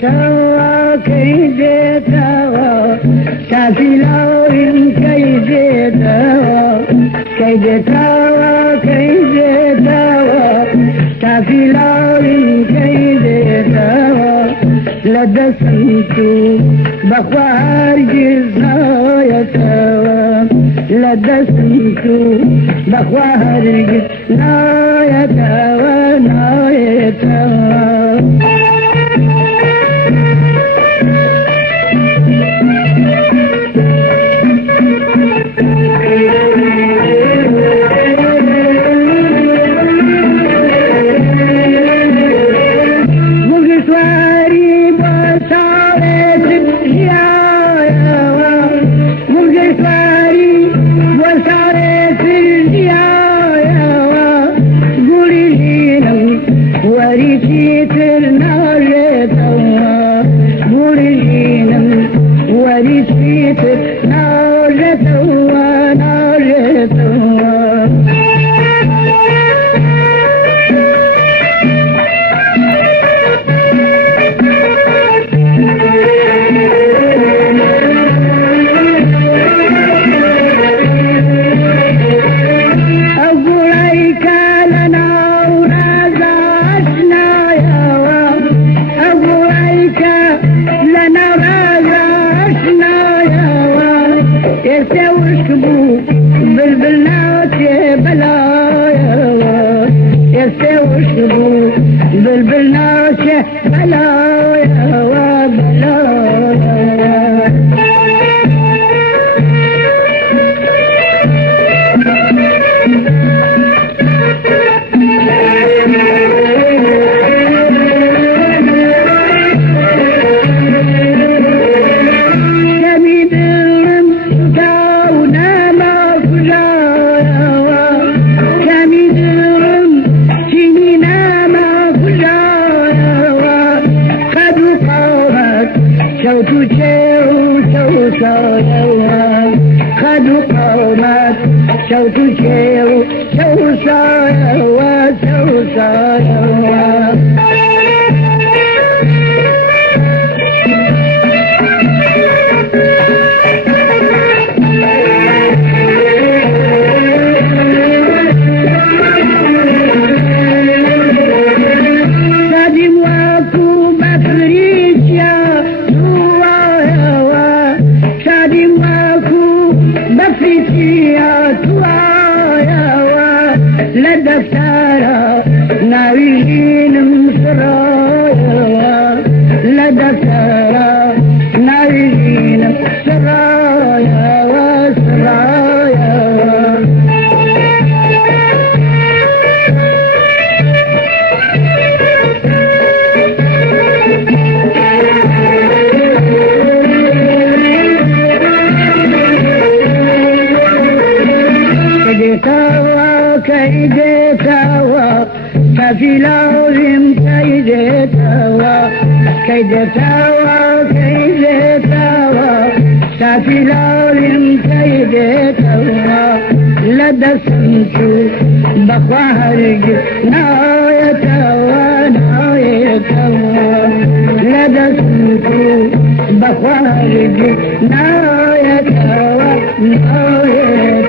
توا كيد توا كافلون كيد توا كيد توا كيد توا كافلون كيد توا لدسنتو بخوار جزايا توا لدسنتو بخوار جزايا توا نايا توا بالبلناشه بلايا وبلايا خدوا قومات شوتوا شيروا شو صايوا شو صايوا لدفتارا ناويين مصرايا لدفتارا ناويين مصرايا وسرايا كيد توا كفي لازم كيد توا كيد توا كيد توا كفي لازم كيد توا لدسنتو بخوارج نايا توا نايا توا لدسنتو بخوارج نايا توا نايا